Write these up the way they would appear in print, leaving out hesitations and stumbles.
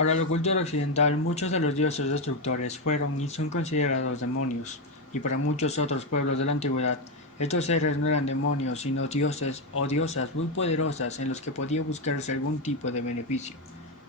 Para la cultura occidental, muchos de los dioses destructores fueron y son considerados demonios, y para muchos otros pueblos de la antigüedad, estos seres no eran demonios, sino dioses o diosas muy poderosas en los que podía buscarse algún tipo de beneficio.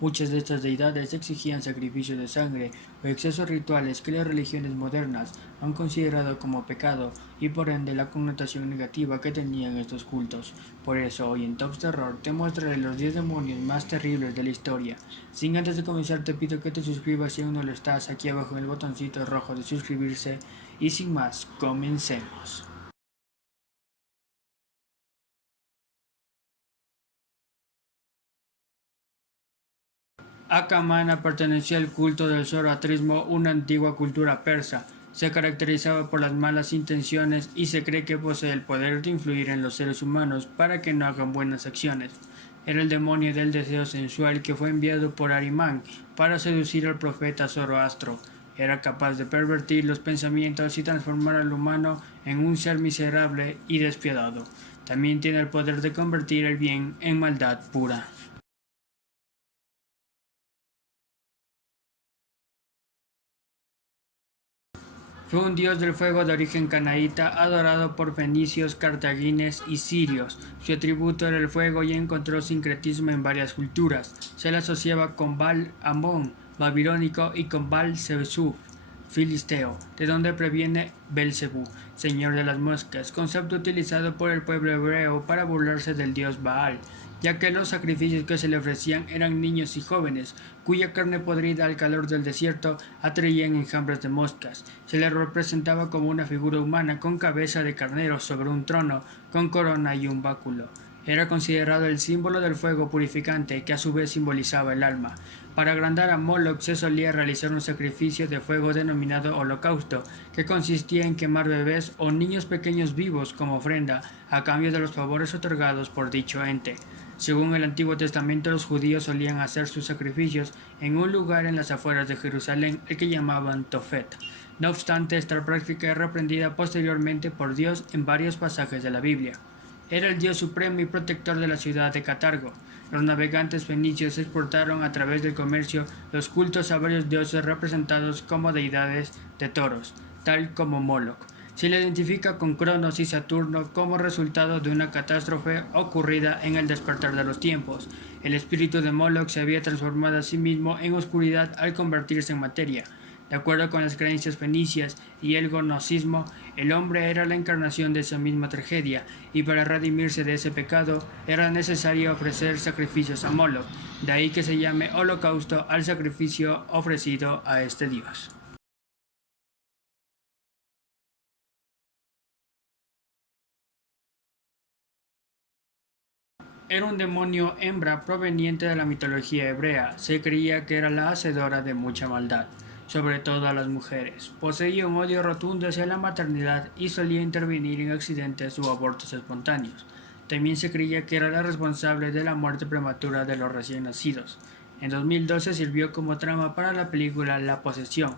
Muchas de estas deidades exigían sacrificios de sangre o excesos rituales que las religiones modernas han considerado como pecado y por ende la connotación negativa que tenían estos cultos. Por eso hoy en Tops Terror te mostraré los 10 demonios más terribles de la historia. Sin antes de comenzar te pido que te suscribas si aún no lo estás aquí abajo en el botoncito rojo de suscribirse y sin más, comencemos. Akamana pertenecía al culto del zoroastrismo, una antigua cultura persa. Se caracterizaba por las malas intenciones y se cree que posee el poder de influir en los seres humanos para que no hagan buenas acciones. Era el demonio del deseo sensual que fue enviado por Arimán para seducir al profeta Zoroastro. Era capaz de pervertir los pensamientos y transformar al humano en un ser miserable y despiadado. También tiene el poder de convertir el bien en maldad pura. Fue un dios del fuego de origen canaíta, adorado por fenicios, cartagineses y sirios. Su atributo era el fuego y encontró sincretismo en varias culturas. Se le asociaba con Baal-Amón, babilónico, y con Baal-Zebub, filisteo, de donde proviene Belcebú, señor de las moscas, concepto utilizado por el pueblo hebreo para burlarse del dios Baal, ya que los sacrificios que se le ofrecían eran niños y jóvenes, cuya carne podrida al calor del desierto atraían enjambres de moscas. Se le representaba como una figura humana con cabeza de carnero sobre un trono, con corona y un báculo. Era considerado el símbolo del fuego purificante que a su vez simbolizaba el alma. Para agrandar a Moloch se solía realizar un sacrificio de fuego denominado holocausto, que consistía en quemar bebés o niños pequeños vivos como ofrenda a cambio de los favores otorgados por dicho ente. Según el Antiguo Testamento, los judíos solían hacer sus sacrificios en un lugar en las afueras de Jerusalén, el que llamaban Tofet. No obstante, esta práctica es reprendida posteriormente por Dios en varios pasajes de la Biblia. Era el dios supremo y protector de la ciudad de Catargo. Los navegantes fenicios exportaron a través del comercio los cultos a varios dioses representados como deidades de toros, tal como Moloch. Se le identifica con Cronos y Saturno como resultado de una catástrofe ocurrida en el despertar de los tiempos. El espíritu de Moloch se había transformado a sí mismo en oscuridad al convertirse en materia. De acuerdo con las creencias fenicias y el gnosticismo, el hombre era la encarnación de esa misma tragedia, y para redimirse de ese pecado era necesario ofrecer sacrificios a Moloch, de ahí que se llame holocausto al sacrificio ofrecido a este dios. Era un demonio hembra proveniente de la mitología hebrea. Se creía que era la hacedora de mucha maldad, sobre todo a las mujeres. Poseía un odio rotundo hacia la maternidad y solía intervenir en accidentes o abortos espontáneos. También se creía que era la responsable de la muerte prematura de los recién nacidos. En 2012 sirvió como trama para la película La Posesión.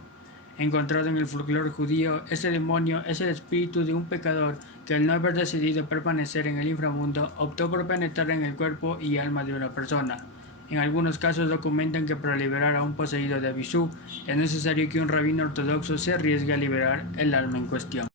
Encontrado en el folclore judío, este demonio es el espíritu de un pecador que al no haber decidido permanecer en el inframundo, optó por penetrar en el cuerpo y alma de una persona. En algunos casos documentan que para liberar a un poseído de Abisú, es necesario que un rabino ortodoxo se arriesgue a liberar el alma en cuestión.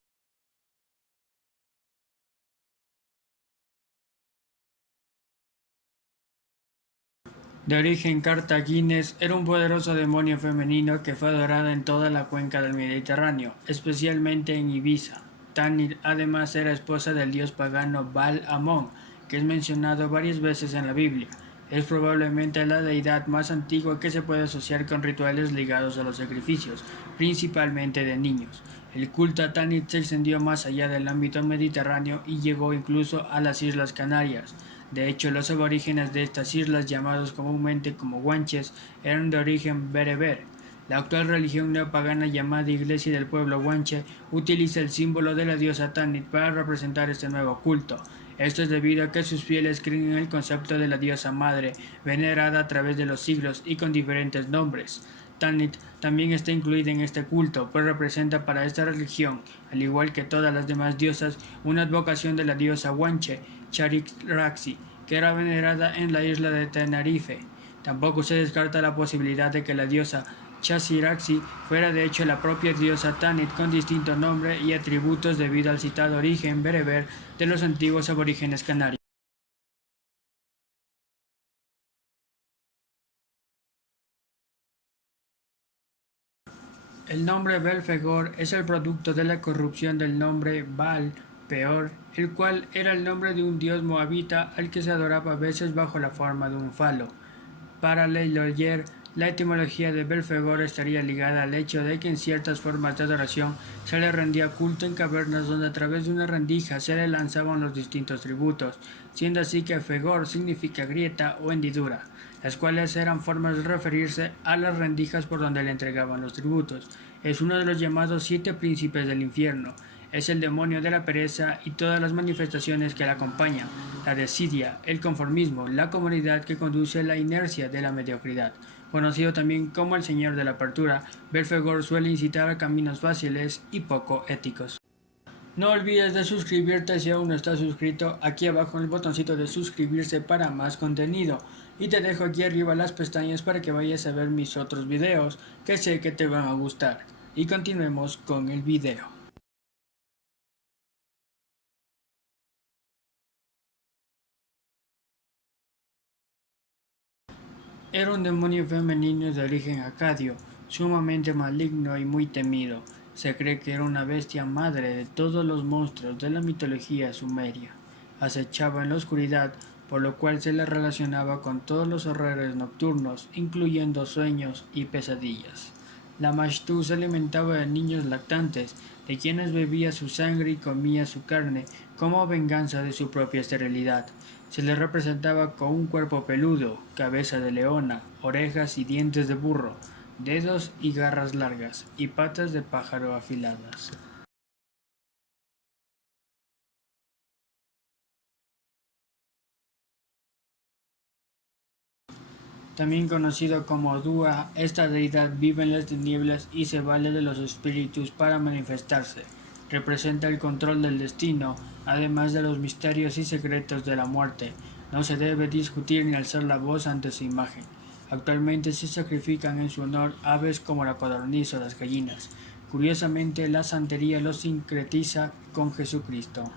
De origen cartaginés, era un poderoso demonio femenino que fue adorado en toda la cuenca del Mediterráneo, especialmente en Ibiza. Tanit además era esposa del dios pagano Baal-Amón, que es mencionado varias veces en la Biblia. Es probablemente la deidad más antigua que se puede asociar con rituales ligados a los sacrificios, principalmente de niños. El culto a Tanit se extendió más allá del ámbito mediterráneo y llegó incluso a las Islas Canarias. De hecho, los aborígenes de estas islas, llamados comúnmente como guanches, eran de origen bereber. La actual religión neopagana llamada Iglesia del Pueblo Guanche utiliza el símbolo de la diosa Tanit para representar este nuevo culto. Esto es debido a que sus fieles creen en el concepto de la diosa madre, venerada a través de los siglos y con diferentes nombres. Tanit también está incluida en este culto, pues representa para esta religión, al igual que todas las demás diosas, una advocación de la diosa Guanche, Charix Raxi, que era venerada en la isla de Tenerife. Tampoco se descarta la posibilidad de que la diosa Chasiraxi fuera de hecho la propia diosa Tanit con distinto nombre y atributos debido al citado origen bereber de los antiguos aborígenes canarios. El nombre Belfegor es el producto de la corrupción del nombre Baal Peor, el cual era el nombre de un dios moabita al que se adoraba a veces bajo la forma de un falo. Para Leyloyer, la etimología de Belfegor estaría ligada al hecho de que en ciertas formas de adoración se le rendía culto en cavernas donde a través de una rendija se le lanzaban los distintos tributos, siendo así que Fegor significa grieta o hendidura, las cuales eran formas de referirse a las rendijas por donde le entregaban los tributos. Es uno de los llamados 7 príncipes del infierno. Es el demonio de la pereza y todas las manifestaciones que la acompañan, la desidia, el conformismo, la comodidad que conduce a la inercia de la mediocridad. Conocido también como el señor de la apertura, Belfegor suele incitar a caminos fáciles y poco éticos. No olvides de suscribirte si aún no estás suscrito, aquí abajo en el botoncito de suscribirse para más contenido. Y te dejo aquí arriba las pestañas para que vayas a ver mis otros videos que sé que te van a gustar. Y continuemos con el video. Era un demonio femenino de origen acadio, sumamente maligno y muy temido. Se cree que era una bestia madre de todos los monstruos de la mitología sumeria. Acechaba en la oscuridad, por lo cual se le relacionaba con todos los horrores nocturnos, incluyendo sueños y pesadillas. La Mashtu se alimentaba de niños lactantes, de quienes bebía su sangre y comía su carne, como venganza de su propia esterilidad. Se le representaba con un cuerpo peludo, cabeza de leona, orejas y dientes de burro, dedos y garras largas, y patas de pájaro afiladas. También conocido como Dua, esta deidad vive en las tinieblas y se vale de los espíritus para manifestarse. Representa el control del destino, además de los misterios y secretos de la muerte. No se debe discutir ni alzar la voz ante su imagen. Actualmente se sacrifican en su honor aves como la codorniz o las gallinas. Curiosamente, la santería lo sincretiza con Jesucristo.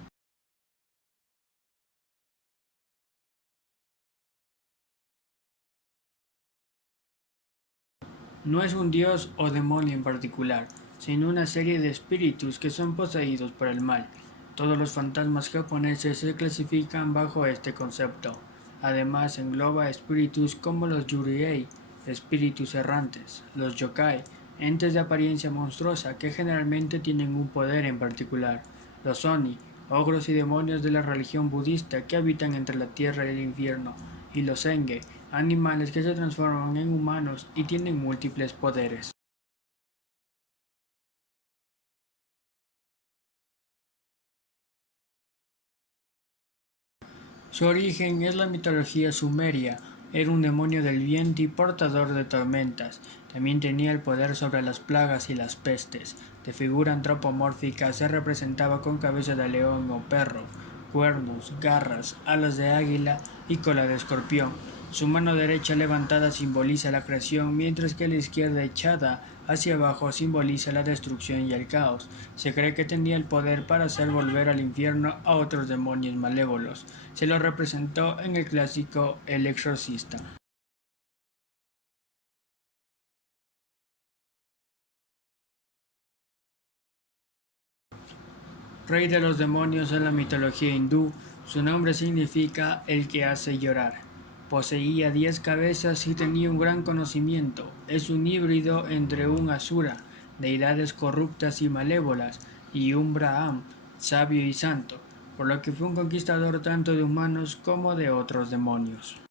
No es un dios o demonio en particular, sino una serie de espíritus que son poseídos por el mal. Todos los fantasmas japoneses se clasifican bajo este concepto. Además engloba espíritus como los yurei, espíritus errantes, los yokai, entes de apariencia monstruosa que generalmente tienen un poder en particular, los oni, ogros y demonios de la religión budista que habitan entre la tierra y el infierno, y los enge, animales que se transforman en humanos y tienen múltiples poderes. Su origen es la mitología sumeria. Era un demonio del viento y portador de tormentas. También tenía el poder sobre las plagas y las pestes. De figura antropomórfica se representaba con cabeza de león o perro, cuernos, garras, alas de águila y cola de escorpión. Su mano derecha levantada simboliza la creación, mientras que la izquierda echada hacia abajo simboliza la destrucción y el caos. Se cree que tenía el poder para hacer volver al infierno a otros demonios malévolos. Se lo representó en el clásico El Exorcista. Rey de los demonios en la mitología hindú, su nombre significa el que hace llorar. Poseía 10 cabezas y tenía un gran conocimiento. Es un híbrido entre un asura, deidades corruptas y malévolas, y un Braham, sabio y santo, por lo que fue un conquistador tanto de humanos como de otros demonios.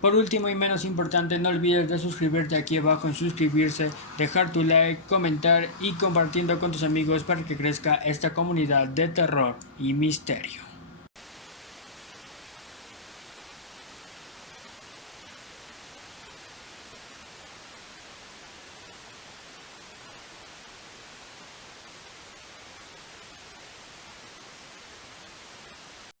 Por último y menos importante, no olvides de suscribirte aquí abajo en suscribirse, dejar tu like, comentar y compartiendo con tus amigos para que crezca esta comunidad de terror y misterio.